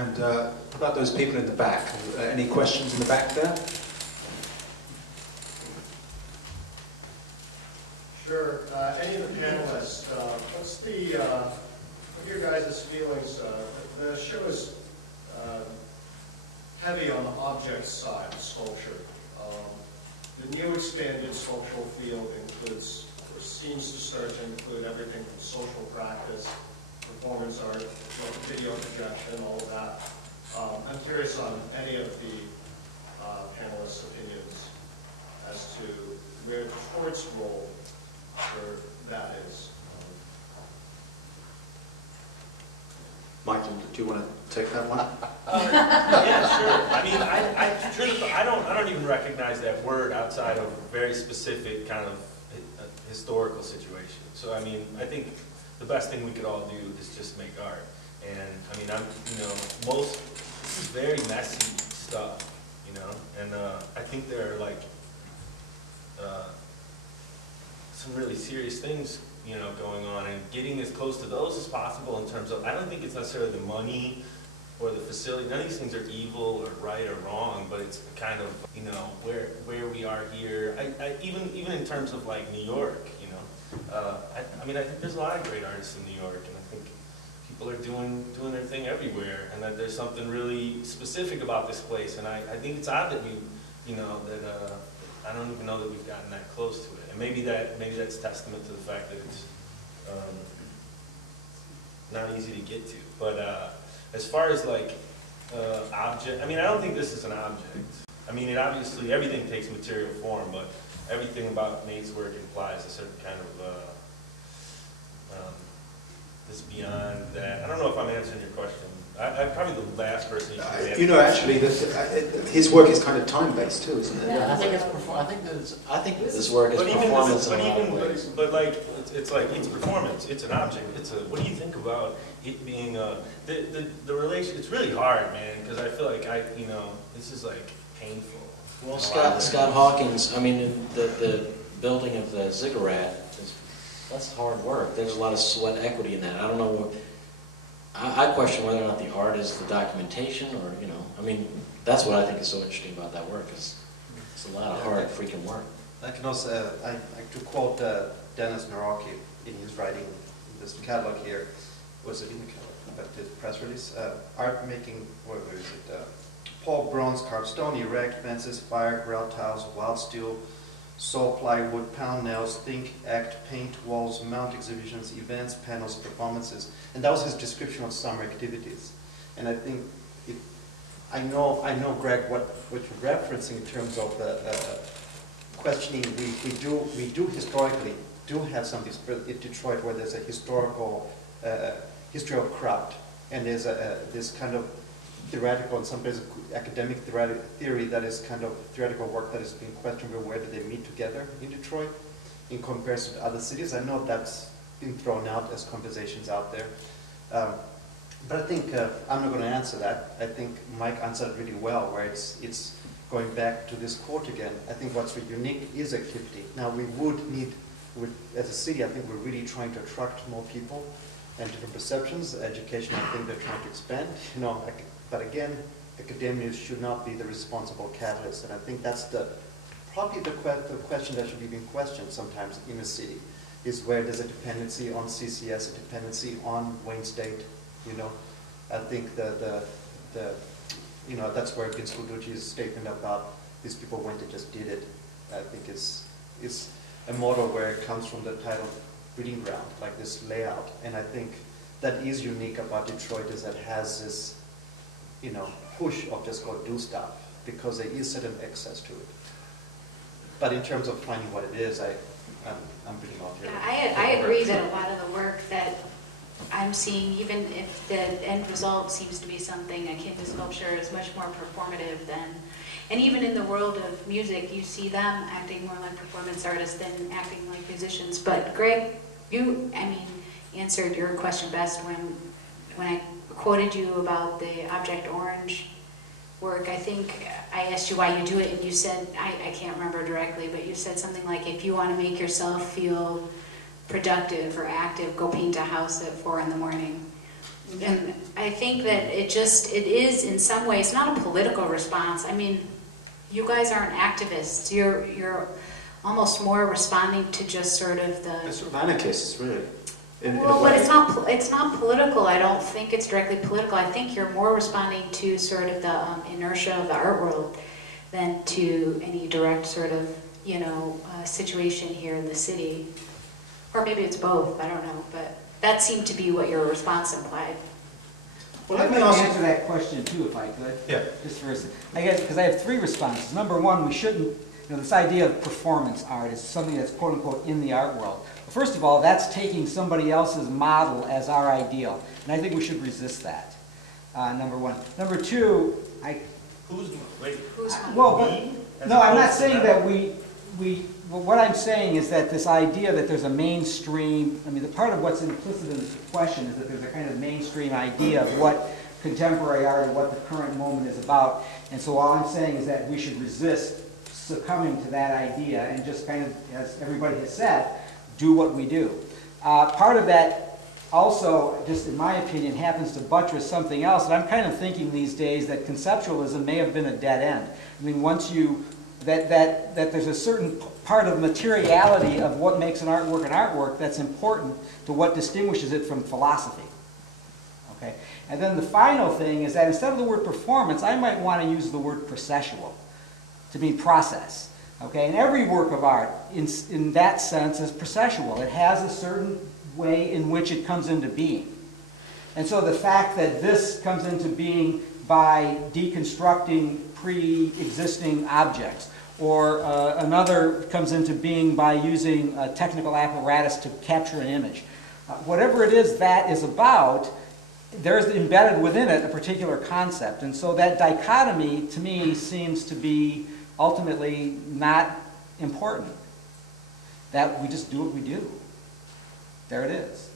And what about those people in the back? Any questions in the back there? Sure. Any of the panelists, what are your guys' feelings? The show is heavy on the object side of sculpture. The new expanded sculptural field includes, or seems to start to include everything from social practice, performance art, video projection, all of that. I'm curious on any of the panelists' opinions as to where the court's role for that is. Michael, do you want to take that one? Yeah, sure. I mean, I don't even recognize that word outside of very specific kind of historical situation. So I mean, I think the best thing we could all do is just make art. And I mean, this is very messy stuff, you know. And I think there are like some really serious things, you know, going on, and getting as close to those as possible in terms of, I don't think it's necessarily the money or the facility. None of these things are evil or right or wrong, but it's kind of, you know, where we are here. Even in terms of like New York, you know, I mean, I think there's a lot of great artists in New York, and I think people are doing their thing everywhere, and that there's something really specific about this place. And I think it's odd that we, you know, that I don't even know that we've gotten that close to it. And maybe that's testament to the fact that it's not easy to get to. But as far as like object, I mean, I don't think this is an object. I mean, obviously everything takes material form, but everything about Nate's work implies a certain kind of this beyond that. I don't know if I'm answering your question. I'm probably the last person you should answer. You know, actually, his work is kind of time-based too, isn't it? Yeah, I think that this work is performance in a lot of ways. But like, it's like, it's performance, it's an object, what do you think about it being the relation? It's really hard, man, because I feel like you know, this is like painful. Well, Scott Hawkins, I mean, the building of the ziggurat, that's hard work. There's a lot of sweat equity in that. I don't know I question whether or not the art is the documentation, or, you know, I mean, that's what I think is so interesting about that work, is it's a lot of hard freaking work. I can also, to quote Dennis Naraki in his writing, this catalog here, was it in the catalog, but the press release, art making, where is it, Paul bronze carved stone, erect, fences, fire, grout tiles, wild steel, saw plywood, pound nails, think, act, paint, walls, mount exhibitions, events, panels, performances. And that was his description of summer activities. And I think, I know, Greg, what you're referencing in terms of questioning. We do historically have something in Detroit where there's a historical history of craft, and there's this kind of theoretical, in some places academic theory that is kind of theoretical work that is being questioned. Where do they meet together in Detroit in comparison to other cities? I know that's been thrown out as conversations out there. But I think I'm not going to answer that. I think Mike answered it really well, where it's going back to this quote again. I think what's really unique is activity. Now we would need, as a city, I think we're really trying to attract more people and different perceptions. Education, I think they're trying to expand. You know, but again, academia should not be the responsible catalyst. And I think that's probably the question that should be being questioned sometimes in a city, is where there's a dependency on CCS, a dependency on Wayne State. You know, I think you know, that's where Vince Guducci's statement about these people went and just did it, I think is a model where it comes from the title Breeding Ground, like this layout. And I think that is unique about Detroit, is that has this, you know, push of just go do stuff, because there is certain access to it. But in terms of finding what it is, I'm pretty off here. Yeah, I agree that a lot of the work that I'm seeing, even if the end result seems to be something akin to sculpture, is much more performative than, and even in the world of music, you see them acting more like performance artists than acting like musicians. But Greg, you, I mean, answered your question best when I quoted you about the Object Orange work. I think I asked you why you do it, and you said, I can't remember directly, but you said something like, if you want to make yourself feel productive or active, go paint a house at 4 in the morning. And I think that it is in some ways not a political response. I mean, you guys aren't activists. You're almost more responding to just sort of They're the... sort of anarchists, really. In a Well, way. but it's not political. I don't think it's directly political. I think you're more responding to sort of the inertia of the art world than to any direct sort of, situation here in the city. Or maybe it's both, I don't know, but that seemed to be what your response implied. Well, I'd let me like to ask answer that question too, if I could. Yeah. Just for a second. I guess, because I have three responses. Number one, we shouldn't, this idea of performance art is something that's quote unquote in the art world. First of all, that's taking somebody else's model as our ideal, and I think we should resist that, number one. Number two, Who's well, me? but, As no, I'm not opposed to saying them? that well, what I'm saying is that this idea that there's a mainstream, the part of what's implicit in the question is that there's a kind of mainstream idea of what contemporary art and what the current moment is about. And so all I'm saying is that we should resist succumbing to that idea and just kind of, as everybody has said, do what we do. Part of that also, just in my opinion, happens to buttress something else. And I'm kind of thinking these days that conceptualism may have been a dead end. Once you, that there's a certain part of materiality of what makes an artwork that's important to what distinguishes it from philosophy. Okay? And then the final thing is that instead of the word performance, I might want to use the word processual to mean process. Okay? And every work of art, in that sense, is processual. It has a certain way in which it comes into being. And so the fact that this comes into being by deconstructing pre-existing objects, or another comes into being by using a technical apparatus to capture an image. Whatever it is that is about, there's embedded within it a particular concept. And so that dichotomy, to me, seems to be ultimately not important. That we just do what we do. There it is.